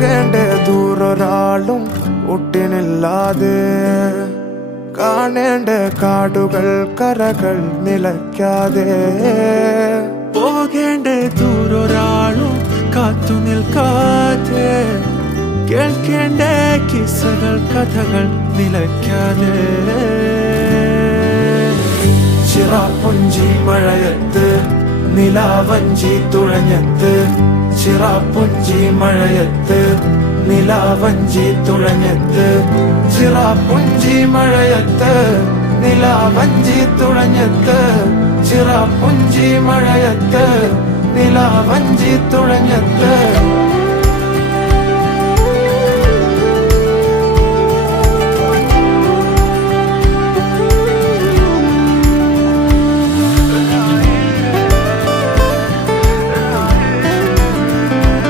പോകേണ്ട ദൂരൊരാളും ഒട്ടിനില്ലാതെ കാണേണ്ട കാടുകൾ കരകൾ നിലയ്ക്കാതെ പോകേണ്ട ദൂരൊരാളും കാത്തു നിൽക്കാതെ കേൾക്കേണ്ട കിസ്സകൾ കഥകൾ നിലയ്ക്കാതെ ചിറാപ്പുഞ്ചി മഴയത്ത് നിലാവഞ്ചി തുഴഞ്ഞത്ത് ചിറാപ്പുഞ്ചി മഴയത്ത് നിലാവഞ്ചി തുഴഞ്ഞത്ത് ചിറാപ്പുഞ്ചി മഴയത്ത് നിലാവഞ്ചി തുഴഞ്ഞത്ത് ചിറാപ്പുഞ്ചി മഴയത്ത് നിലാവഞ്ചി തുഴഞ്ഞത്ത്